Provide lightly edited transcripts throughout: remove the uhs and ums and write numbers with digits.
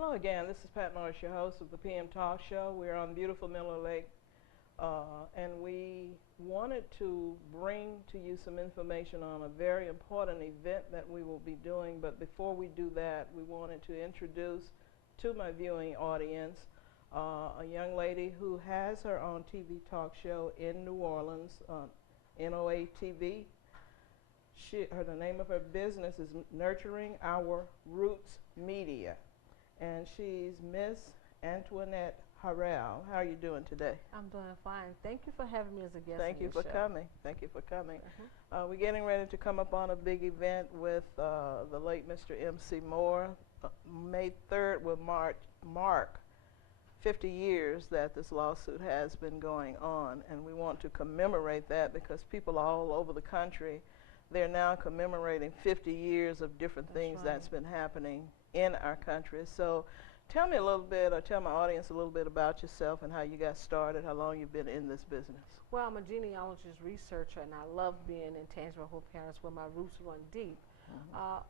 Hello again. This is Pat Norris, your host of the PM Talk Show. We're on beautiful Miller Lake, and we wanted to bring to you some information on a very important event that we will be doing. But before we do that, we wanted to introduce to my viewing audience a young lady who has her own TV talk show in New Orleans on NOA TV. The name of her business is Nurturing Our Roots Media, and she's Miss Antoinette Harrell. How are you doing today? I'm doing fine. Thank you for having me as a guest. Thank you for coming. Thank you for coming. We're getting ready to come up on a big event with the late Mr. M.C. Moore. May 3rd will mark 50 years that this lawsuit has been going on, and we want to commemorate that because people all over the country, they're now commemorating 50 years of different things that's been happening in our country. So tell me a little bit, or tell my audience a little bit about yourself and how you got started, how long you've been in this business. Well, I'm a genealogist researcher, and I love being in Tangipahoa Parish where my roots run deep.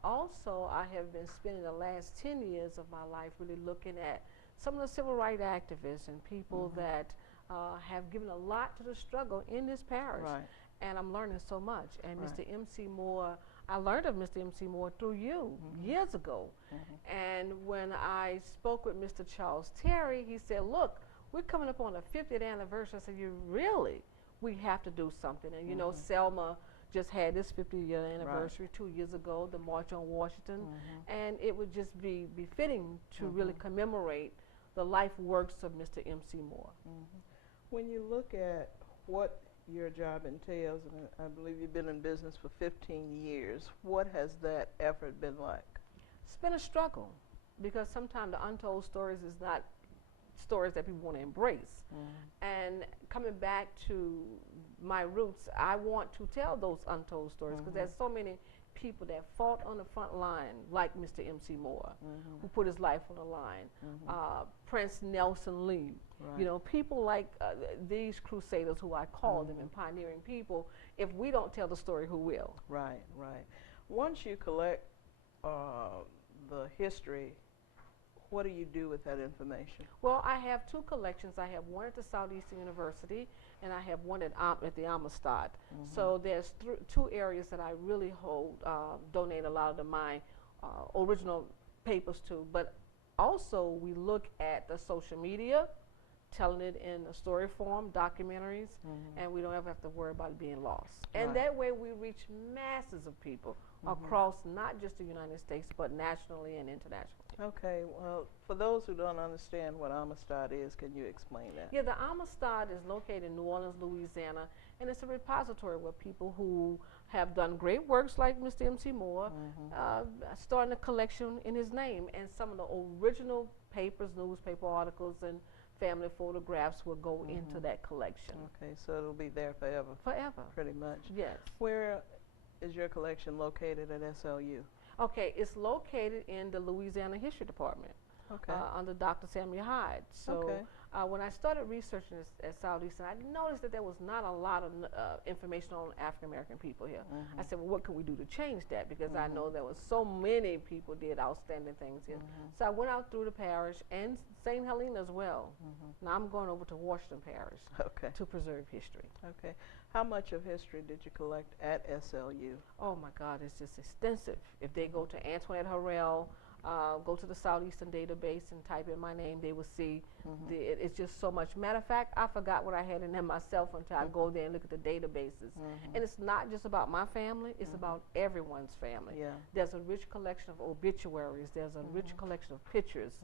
Also, I have been spending the last 10 years of my life really looking at some of the civil rights activists and people that have given a lot to the struggle in this parish. Right. And I'm learning so much. And Mr. M.C. Moore, I learned of Mr. M.C. Moore through you years ago. And when I spoke with Mr. Charles Terry, he said, look, we're coming up on the 50th anniversary. I said, you really? We have to do something. And you know, Selma just had this 50-year anniversary 2 years ago, the March on Washington. And it would just be befitting to really commemorate the life works of Mr. M.C. Moore. When you look at what your job entails, and I believe you've been in business for 15 years, what has that effort been like? It's been a struggle because sometimes the untold stories is not stories that people want to embrace. And coming back to my roots, I want to tell those untold stories because there's so many people that fought on the front line, like Mr. M.C. Moore, who put his life on the line, Prince Nelson Lee, you know, people like these crusaders who I call them and pioneering people. If we don't tell the story, who will? Right, right. Once you collect the history, what do you do with that information? Well, I have two collections. I have one at the Southeastern University, and I have one at the Amistad. So there's two areas that I really hold, donate a lot of my original papers to. But also, we look at the social media, telling it in a story form, documentaries, and we don't ever have to worry about it being lost. And that way we reach masses of people across not just the United States, but nationally and internationally. Okay, well, for those who don't understand what Amistad is, can you explain that? Yeah, the Amistad is located in New Orleans, Louisiana, and it's a repository where people who have done great works like Mr. M.C. Moore, starting a collection in his name, and some of the original papers, newspaper articles, and family photographs will go into that collection. Okay, so it'll be there forever. Forever. Pretty much. Yes. Where is your collection located at SLU? Okay, it's located in the Louisiana History Department. Okay. Under Dr. Samuel Hyde. So when I started researching this at Southeastern, I noticed that there was not a lot of information on African American people here. I said, well, what can we do to change that? Because I know there was so many people did outstanding things here. So I went out through the parish and St. Helena as well. Now I'm going over to Washington Parish to preserve history. Okay. How much of history did you collect at SLU? Oh my God, it's just extensive. If they go to Antoinette Harrell, go to the Southeastern database and type in my name, they will see it's just so much. Matter of fact, I forgot what I had in there myself until I go there and look at the databases. And it's not just about my family, it's about everyone's family. There's a rich collection of obituaries, there's a rich collection of pictures,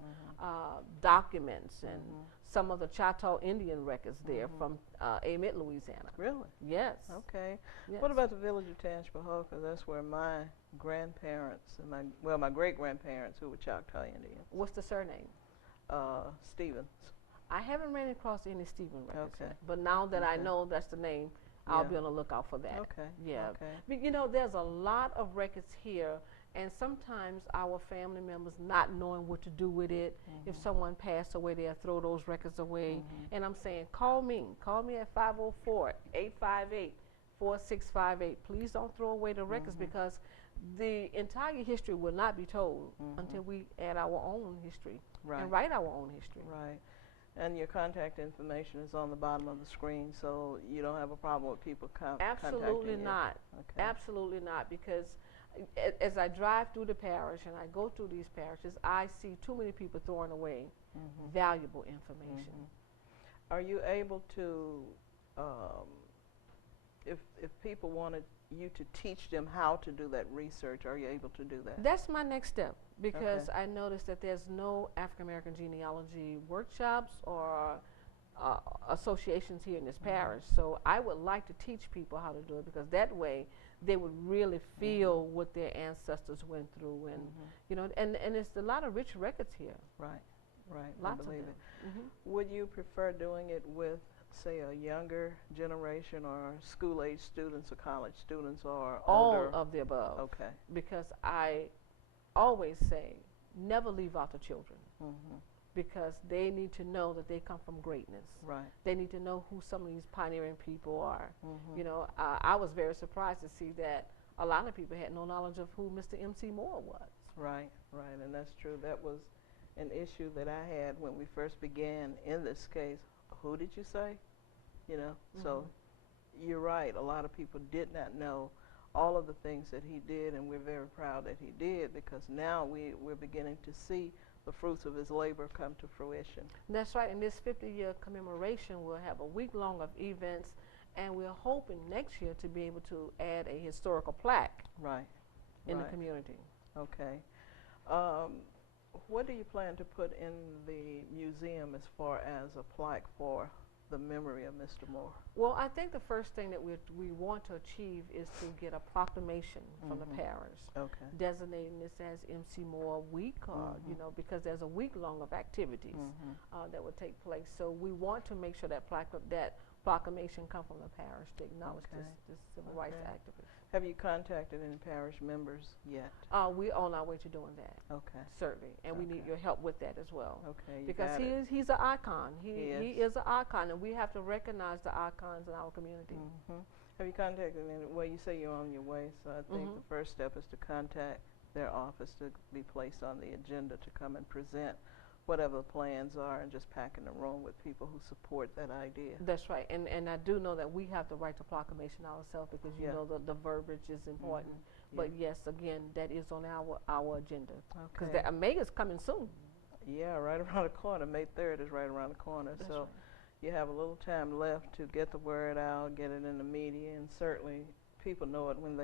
documents, and some of the Choctaw Indian records there from Amite, Louisiana. Really? Yes. Okay. Yes. What about the village of Tangipahoa? Because that's where my grandparents and my great-grandparents who were Choctaw Indians. What's the surname? Stevens. I haven't ran across any Stephen records Okay. yet, but now that I know that's the name, I'll be on the lookout for that. Okay. Yeah. Okay. But you know, there's a lot of records here, and sometimes our family members not knowing what to do with it. If someone passed away, they'll throw those records away. And I'm saying, call me at 504-858-4658. Please don't throw away the records because the entire history will not be told Mhm. until we add our own history Right. and write our own history. Right. And your contact information is on the bottom of the screen, so you don't have a problem with people contacting you. Absolutely not. Okay. Absolutely not, because as I drive through the parish and I go through these parishes, I see too many people throwing away Mhm. valuable information. Mhm. Are you able to, if people wanted you to teach them how to do that research, are you able to do that? That's my next step, because Okay. I noticed that there's no African American genealogy workshops or associations here in this Mhm. parish. So I would like to teach people how to do it, because that way they would really feel what their ancestors went through, and Mhm. you know, and it's a lot of rich records here. Right. Right. I Lots of believe them. it. Hmm. Would you prefer doing it with, say, a younger generation, or school-age students, or college students, or older? All of the above. Okay. Because I always say, never leave out the children, Mhm. because they need to know that they come from greatness. Right. They need to know who some of these pioneering people are. Mhm. You know, I was very surprised to see that a lot of people had no knowledge of who Mr. M.C. Moore was. Right, right, and that's true. That was an issue that I had when we first began in this case. Who did you say? You know, so you're right. A lot of people did not know all of the things that he did, and we're very proud that he did, because now we're beginning to see the fruits of his labor come to fruition. That's right. And this 50-year commemoration will have a week long of events, and we're hoping next year to be able to add a historical plaque Right. in right. the community. Okay. What do you plan to put in the museum as far as a plaque for the memory of Mr. Moore? Well, I think the first thing that we want to achieve is to get a proclamation from the parish Okay. designating this as MC Moore Week, you know, because there's a week long of activities that would take place. So we want to make sure that proclamation come from the parish to acknowledge Okay. this civil rights Okay. activist. Have you contacted any parish members yet? We're on our way to doing that, Okay. certainly, and we need Okay. your help with that as well. Okay. You Because got it. he's an icon. He He is an icon, and we have to recognize the icons in our community. Have you contacted any? Well, you say you're on your way, so I think the first step is to contact their office to be placed on the agenda to come and present whatever the plans are, and just pack in the room with people who support that idea. That's right, and I do know that we have to write the proclamation ourselves, because you Yeah. know the verbiage is important. But yes, again, that is on our agenda, because Okay. May is coming soon. Yeah, right around the corner. May 3rd is right around the corner. That's So right. you have a little time left to get the word out, get it in the media, and certainly people know it when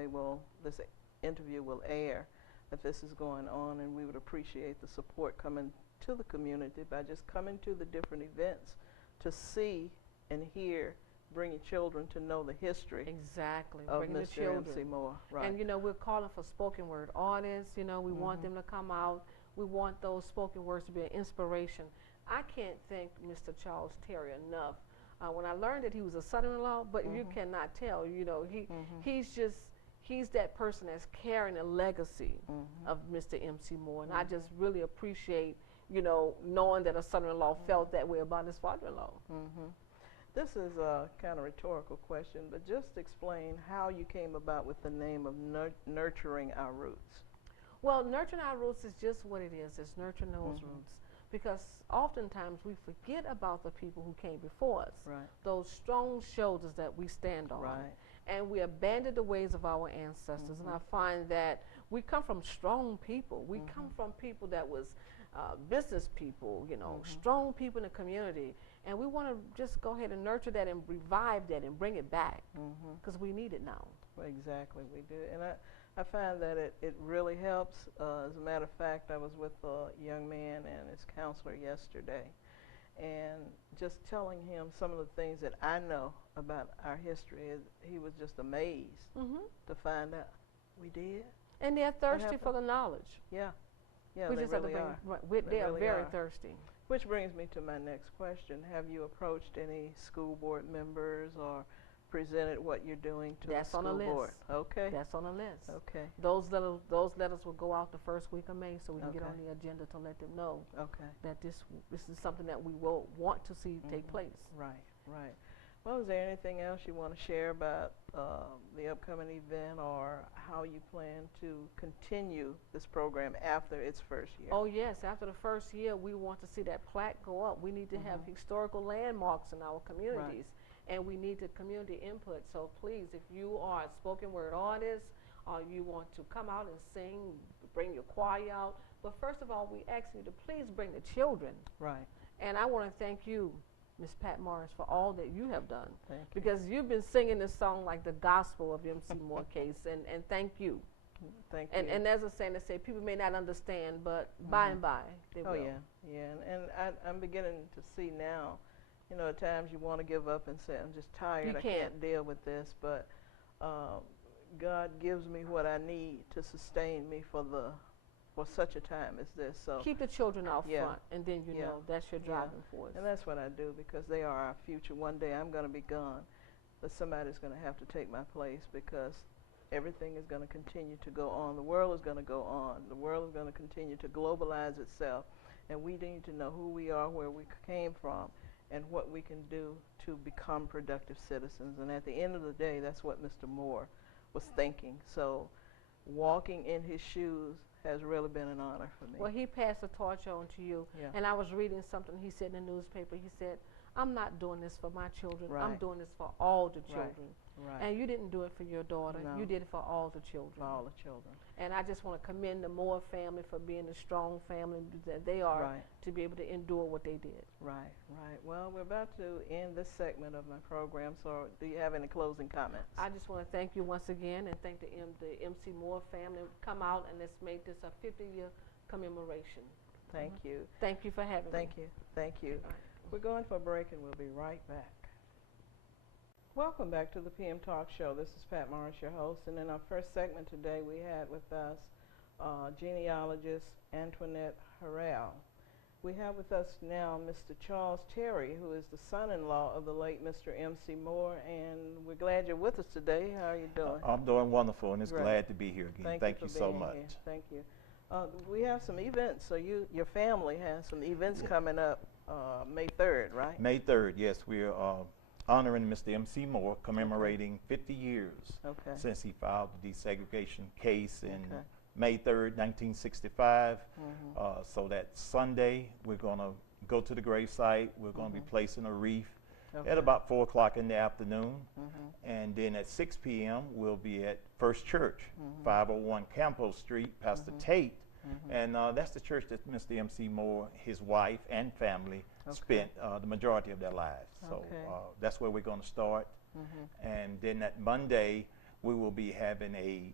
this interview will air, that this is going on, and we would appreciate the support coming to the community by just coming to the different events to see and hear, bringing children to know the history Exactly, of bringing the Mr. M.C. children. Moore. Right. And you know, we're calling for spoken word artists. You know, we want them to come out. We want those spoken words to be an inspiration. I can't thank Mr. Charles Terry enough. When I learned that he was a son-in-law, but you cannot tell. You know, he's that person that's carrying a legacy of Mr. M.C. Moore, and I just really appreciate, you know, knowing that a son-in-law felt that way about his father-in-law. This is a kind of rhetorical question, but just explain how you came about with the name of Nurturing Our Roots. Well, nurturing our roots is just what it is. It's nurturing those roots. Because oftentimes we forget about the people who came before us. Right. Those strong shoulders that we stand on. Right. And we abandon the ways of our ancestors. And I find that we come from strong people. We come from people that was business people, you know, strong people in the community. And we want to just go ahead and nurture that and revive that and bring it back, because we need it now. Well, exactly, we do. And I find that it really helps. As a matter of fact, I was with a young man and his counselor yesterday, and just telling him some of the things that I know about our history, he was just amazed to find out we did. And they're thirsty for the knowledge. Yeah, We they just have to really bring, are. they are really very are. thirsty. Which brings me to my next question. Have you approached any school board members or presented what you're doing to That's the on the school board? list. Okay. That's on the list. Okay. Those letters will go out the first week of May, so we can get on Okay. the agenda to let them know Okay. that this is something that we will want to see take place. Right. Right. Well, is there anything else you want to share about the upcoming event or how you plan to continue this program after its first year? Oh yes, after the first year, we want to see that plaque go up. We need to have historical landmarks in our communities, and we need the community input. So please, if you are a spoken word artist, or you want to come out and sing, bring your choir out. But first of all, we ask you to please bring the children. Right. And I want to thank you, Miss Pat Morris, for all that you have done. Thank you. Because you've been singing this song like the gospel of MC Moore Case, and thank you. Thank you. And there's a saying that say people may not understand, but by and by they will. Oh yeah, yeah, and I'm beginning to see now. You know, at times you want to give up and say, I'm just tired. You I can't deal with this, but God gives me what I need to sustain me for such a time as this. So keep the children out Yeah. front, and then you Yeah. know that's your Yeah. driving force. And that's what I do, because they are our future. One day I'm going to be gone, but somebody's going to have to take my place, because everything is going to continue to go on. The world is going to go on. The world is going to continue to globalize itself, and we need to know who we are, where we came from, and what we can do to become productive citizens. And at the end of the day, that's what Mr. Moore was thinking. So walking in his shoes has really been an honor for me. Well, he passed the torch on to you. Yeah. And I was reading something he said in the newspaper. He said, I'm not doing this for my children. I'm Right. doing this for all the Right. children. Right. And you didn't do it for your daughter. No. You did it for all the children. For all the children. And I just want to commend the Moore family for being the strong family that they are, Right. to be able to endure what they did. Right, right. Well, we're about to end this segment of my program, so do you have any closing comments? I just want to thank you once again and thank the MC Moore family. Come out and let's make this a 50-year commemoration. Thank you. Thank you for having Thank me. you. Thank you. All right. We're going for a break, and we'll be right back. Welcome back to the PM Talk Show. This is Pat Morris, your host, and in our first segment today, we had with us genealogist Antoinette Harrell. We have with us now Mr. Charles Terry, who is the son-in-law of the late Mr. M.C. Moore, and we're glad you're with us today. How are you doing? I'm doing wonderful, and it's Great. glad to be here again. Thank you you for so being much. here. Thank you. We have some events, so your family has some events coming up May 3rd, right? May 3rd, yes, we're honoring Mr. M.C. Moore, commemorating 50 years Okay. since he filed the desegregation case in Okay. May 3rd, 1965. Mhm. So that Sunday, we're going to go to the gravesite. We're going to be placing a wreath Okay. at about 4 o'clock in the afternoon. Mhm. And then at 6 p.m., we'll be at First Church, 501 Campo Street, Pastor Tate. And that's the church that Mr. M.C. Moore, his wife, and family Okay. spent the majority of their lives. So Okay. that's where we're going to start. Mhm. And then that Monday, we will be having a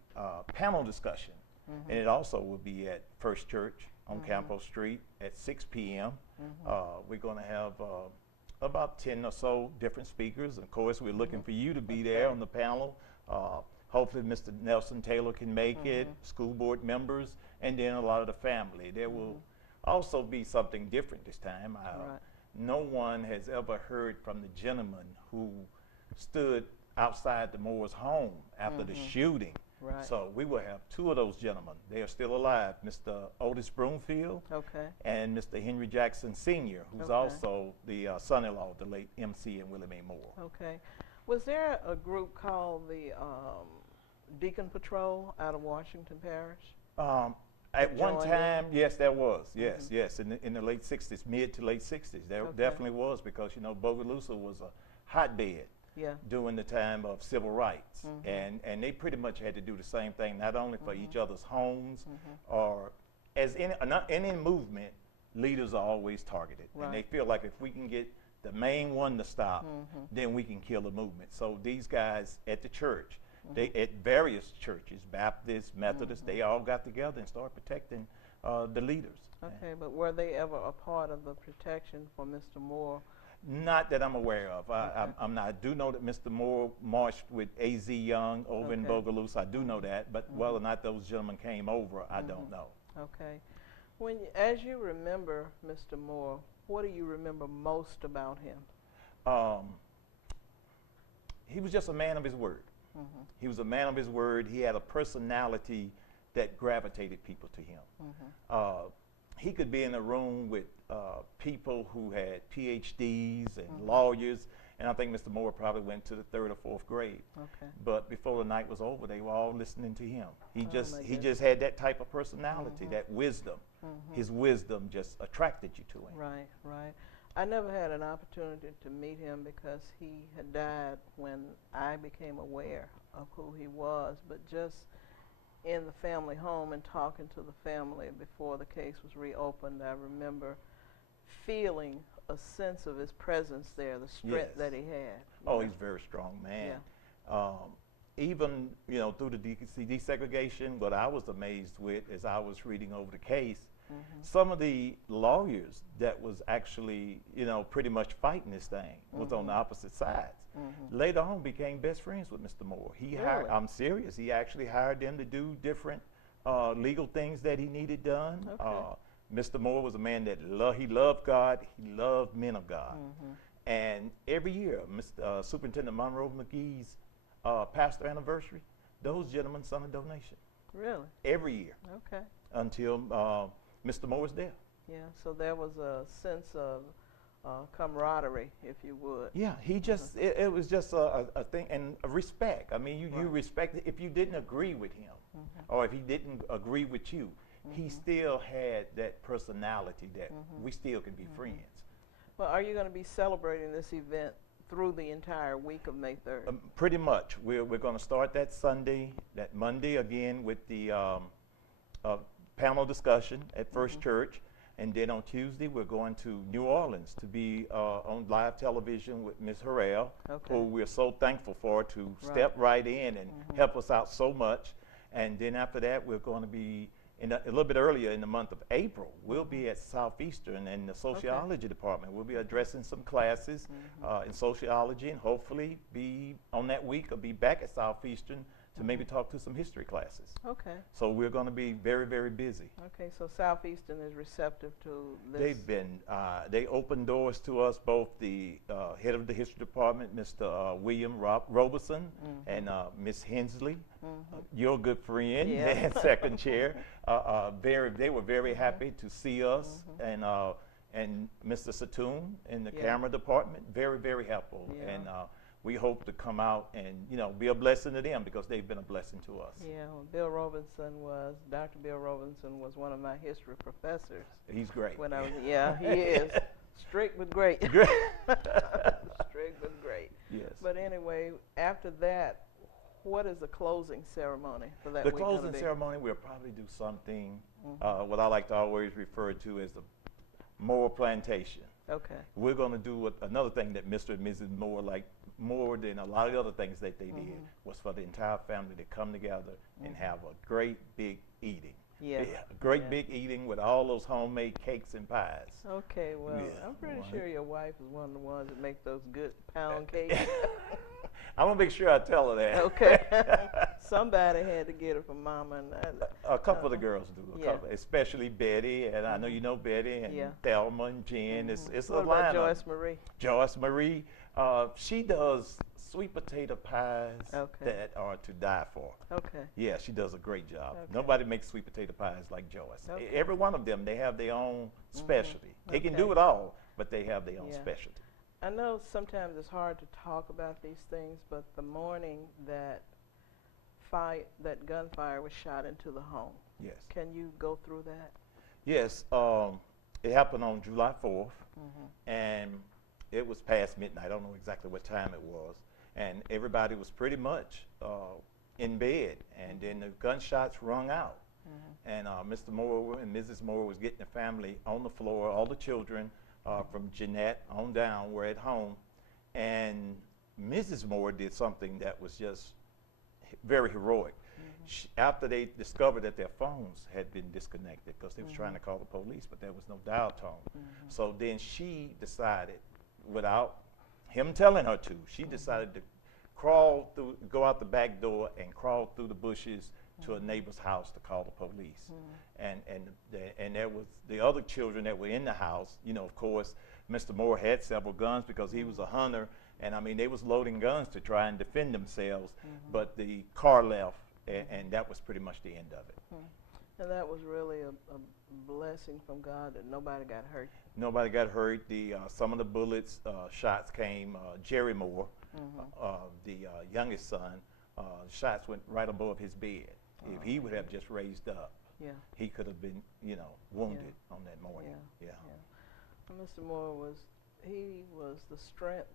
panel discussion. Mhm. And it also will be at First Church on Campo Street at 6 p.m. We're going to have about 10 or so different speakers. Of course, we're looking for you to be there on the panel. Hopefully, Mr. Nelson Taylor can make it, school board members, and then a lot of the family. There will also be something different this time. Right. No one has ever heard from the gentleman who stood outside the Moore's home after the shooting. Right. So we will have two of those gentlemen. They are still alive, Mr. Otis Broomfield Okay. and Mr. Henry Jackson Sr., who's Okay. also the son-in-law of the late MC and Willie Mae Moore. Okay. Was there a group called the Deacon Patrol out of Washington Parish? At one joined in? time, yes, there was. Yes, yes, in the late 60s, mid to late 60s. There Okay. definitely was, because, you know, Bogalusa was a hotbed Yeah. during the time of civil rights. And they pretty much had to do the same thing, not only for each other's homes, or as in any movement, leaders are always targeted. And they Right. feel like if we can get the main one to stop, then we can kill the movement. So these guys at the church, they at various churches, Baptist, Methodist, they all got together and started protecting the leaders. Okay, but were they ever a part of the protection for Mr. Moore? Not that I'm aware of. Okay. I'm not. I do know that Mr. Moore marched with A.Z. Young over in Okay. Bogalusa. I do know that, but whether or not those gentlemen came over, I don't know. Okay. As you remember Mr. Moore, what do you remember most about him? He was just a man of his word. He was a man of his word. He had a personality that gravitated people to him. He could be in a room with people who had PhDs and lawyers, and I think Mr. Moore probably went to the 3rd or 4th grade. Okay. But before the night was over, they were all listening to him. He Oh, just my he goodness. just had that type of personality, that wisdom. His wisdom just attracted you to him. Right, right. I never had an opportunity to meet him because he had died when I became aware of who he was, but just in the family home and talking to the family before the case was reopened, I remember feeling a sense of his presence there, the strength Yes. that he had. Oh, he's a very strong man. Even, you know, through the desegregation, what I was amazed with as I was reading over the case, some of the lawyers that was actually, you know, pretty much fighting this thing was on the opposite sides. Later on became best friends with Mr. Moore. He hired, Really? I'm serious, he actually hired them to do different legal things that he needed done. Okay. Mr. Moore was a man that he loved God, he loved men of God. And every year, Superintendent Monroe McGee's pastor anniversary, those gentlemen sent a donation Really? every year Okay. until Mr. Moore's death. Yeah, so there was a sense of camaraderie, if you would. Yeah, he just, it was just a thing, and a respect. I mean, you Right. respect it. If you didn't agree with him, or if he didn't agree with you, he still had that personality that we still can be friends. Well, are you going to be celebrating this event through the entire week of May 3rd? Pretty much. We're going to start that Sunday, that Monday again with the panel discussion at First Church. And then on Tuesday, we're going to New Orleans to be on live television with Ms. Harrell, Okay. who we're so thankful for to Right. step right in and help us out so much. And then after that, we're going to be a little bit earlier in the month of April. We'll be at Southeastern in the sociology department. We'll be addressing some classes in sociology, and hopefully be on that week or be back at Southeastern to maybe talk to some history classes. Okay. So we're going to be very, very busy. Okay, so Southeastern is receptive to this. They've been, they opened doors to us, both the head of the history department, Mr. William Robeson, and Miss Hensley, your good friend, Yeah. and second chair. They were very happy to see us, and Mr. Satoon in the Yeah. camera department, very, very helpful. Yeah. And we hope to come out and, you know, be a blessing to them because they've been a blessing to us. Yeah, well, Dr. Bill Robinson was one of my history professors He's great. when I was, yeah, he is. Strict but great. Great. Strict but great. Yes. But anyway, after that, what is the closing ceremony for that The week gonna closing be? ceremony, we'll probably do something, what I like to always refer to as the Moore Plantation. Okay. We're going to do another thing that Mr. and Mrs. Moore liked more than a lot of the other things that they did, was for the entire family to come together and have a great big eating. Yeah. A great Yeah. big eating with all those homemade cakes and pies. Okay, well, Yeah, I'm pretty right. sure your wife is one of the ones that make those good pound cakes. I'm going to make sure I tell her that. Okay. Somebody had to get it from Mama. And A couple of the girls do, Yeah. couple, especially Betty, and I know you know Betty, and Yeah. Thelma and Jen. It's what a about lineup. Joyce Marie? Joyce Marie, she does sweet potato pies Okay. that are to die for. Okay. Yeah, she does a great job. Okay. Nobody makes sweet potato pies like Joyce. Okay. Every one of them, they have their own specialty. They can Okay. do it all, but they have their own Yeah. specialty. I know sometimes it's hard to talk about these things, but the morning that gunfire was shot into the home, Yes. can you go through that? Yes, it happened on July 4th, and it was past midnight. I don't know exactly what time it was. And everybody was pretty much in bed, and then the gunshots rung out. And Mr. Moore and Mrs. Moore was getting the family on the floor. All the children from Jeanette on down were at home. And Mrs. Moore did something that was just very heroic. After they discovered that their phones had been disconnected because they was trying to call the police, but there was no dial tone. So then she decided, without him telling her to, she decided to go out the back door and crawl through the bushes to a neighbor's house to call the police. And there was the other children that were in the house. You know, of course, Mr. Moore had several guns because he was a hunter, and I mean, they was loading guns to try and defend themselves, but the car left, and that was pretty much the end of it. And that was really a blessing from God that nobody got hurt. Nobody got hurt. Some of the bullets, shots came. Jerry Moore, the youngest son, shots went right above his bed. If he would have just raised up, Yeah. he could have been, wounded on that morning. Yeah. And Mr. Moore was the strength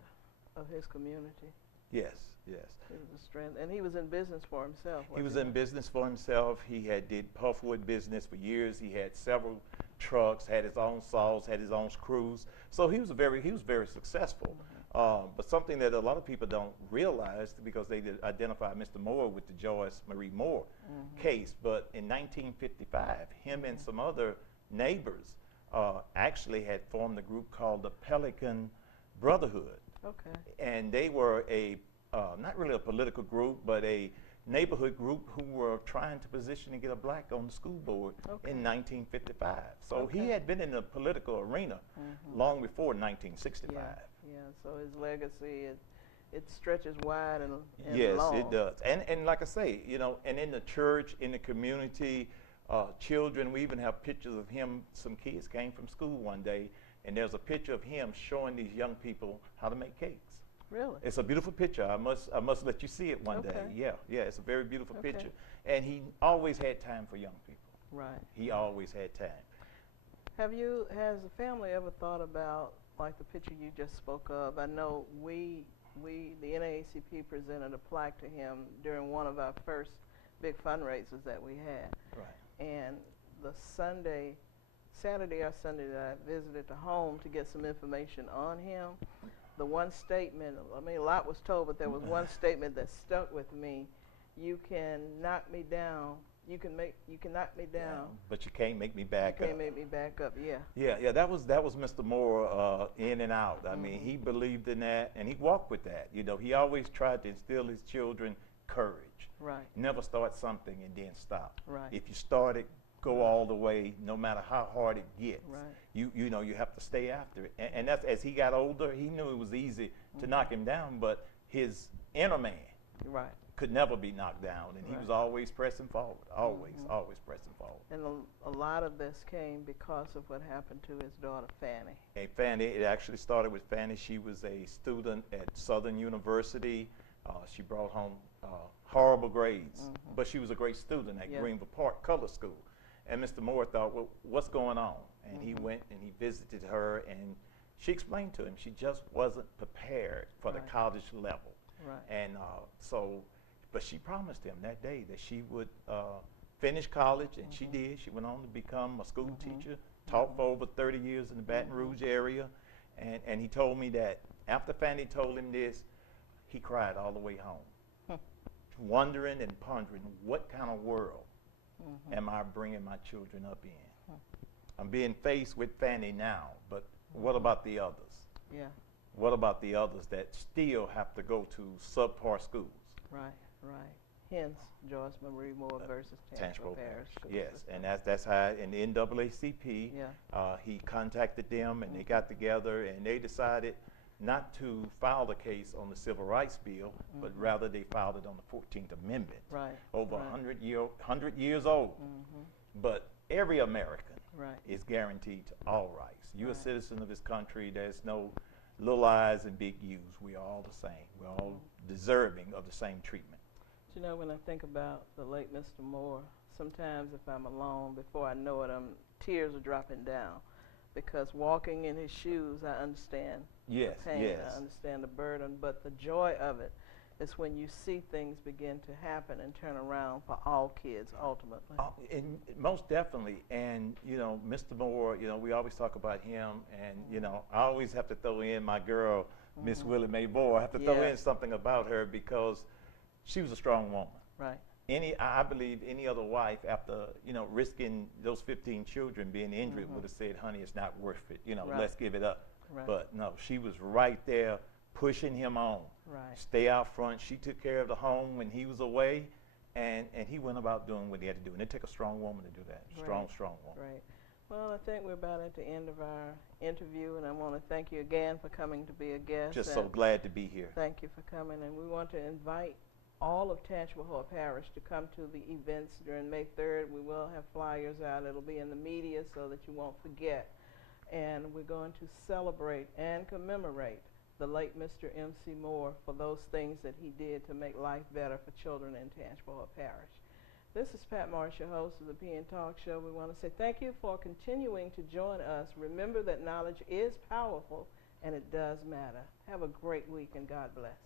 of his community. Yes, yes. He was the strength, and he was in business for himself. He was in business for himself. He did pulpwood business for years. He had several trucks, had his own saws, had his own screws. So he was very successful. But something that a lot of people don't realize, because they did identify Mr. Moore with the Joyce Marie Moore case, but in 1955, him and some other neighbors actually had formed a group called the Pelican Brotherhood. Okay. And they were not really a political group, but a neighborhood group who were trying to position and get a black on the school board in 1955. So he had been in the political arena long before 1965. Yeah, so his legacy, it stretches wide and yes, long. It does. And like I say, and in the church, in the community, children, we even have pictures of him. Some kids came from school one day, and there's a picture of him showing these young people how to make cakes. Really? It's a beautiful picture. I must let you see it one day. Yeah, it's a very beautiful picture. And he always had time for young people. Right. He always had time. Has the family ever thought about, like the picture you just spoke of? I know the NAACP presented a plaque to him during one of our first big fundraisers that we had. Right. And the Saturday or Sunday that I visited the home to get some information on him, the one statement, a lot was told, but there was one statement that stuck with me. You can knock me down. You can knock me down. But you can't make me back up. You can't make me back up, yeah. Yeah, that was Mr. Moore in and out. I mean, he believed in that, and he walked with that. He always tried to instill his children courage. Right. Never start something and then stop. Right. If you start it, go all the way, no matter how hard it gets. Right. You have to stay after it. And that's, as he got older, he knew it was easy to knock him down, but his inner man could never be knocked down, and he was always pressing forward, always pressing forward. And a lot of this came because of what happened to his daughter, Fannie. And Fannie, it actually started with Fannie. She was a student at Southern University. She brought home horrible grades, but she was a great student at Greenville Park Color School. And Mr. Moore thought, well, what's going on? And he went and he visited her, and she explained to him she just wasn't prepared for the college level. Right. And but she promised him that day that she would finish college, and she did. She went on to become a school teacher, taught for over 30 years in the Baton Rouge area. And he told me that after Fannie told him this, he cried all the way home, wondering and pondering, what kind of world am I bringing my children up in? I'm being faced with Fannie now, but what about the others? Yeah. What about the others that still have to go to subpar schools? Right. Hence, Joyce Marie Moore versus Tangipahoa Parish. Yes, and that's how in the NAACP, he contacted them, and they got together, and they decided not to file the case on the Civil Rights Bill, but rather they filed it on the 14th Amendment. Right. Over 100 years old. But every American is guaranteed to all rights. You're a citizen of this country. There's no little I's and big U's. We are all the same. We're all deserving of the same treatment. When I think about the late Mr. Moore, sometimes if I'm alone, before I know it, tears are dropping down, because walking in his shoes, I understand the pain, I understand the burden, but the joy of it is when you see things begin to happen and turn around for all kids ultimately. And most definitely. And, Mr. Moore, we always talk about him, and, I always have to throw in my girl, Miss Willie Mae Moore. I have to throw in something about her, because she was a strong woman. Right. I believe any other wife, after, risking those 15 children being injured, would have said, honey, it's not worth it. Let's give it up. Right. But no, she was right there pushing him on. Right. Stay out front. She took care of the home when he was away, and he went about doing what he had to do. And it took a strong woman to do that. Strong woman. Right. Well, I think we're about at the end of our interview, and I want to thank you again for coming to be a guest. Just so glad to be here. Thank you for coming, and we want to invite all of Tangipahoa Parish to come to the events during May 3rd. We will have flyers out. It'll be in the media so that you won't forget. And we're going to celebrate and commemorate the late Mr. M.C. Moore for those things that he did to make life better for children in Tangipahoa Parish. This is Pat Marsh, your host of the PM Talk Show. We want to say thank you for continuing to join us. Remember that knowledge is powerful and it does matter. Have a great week and God bless.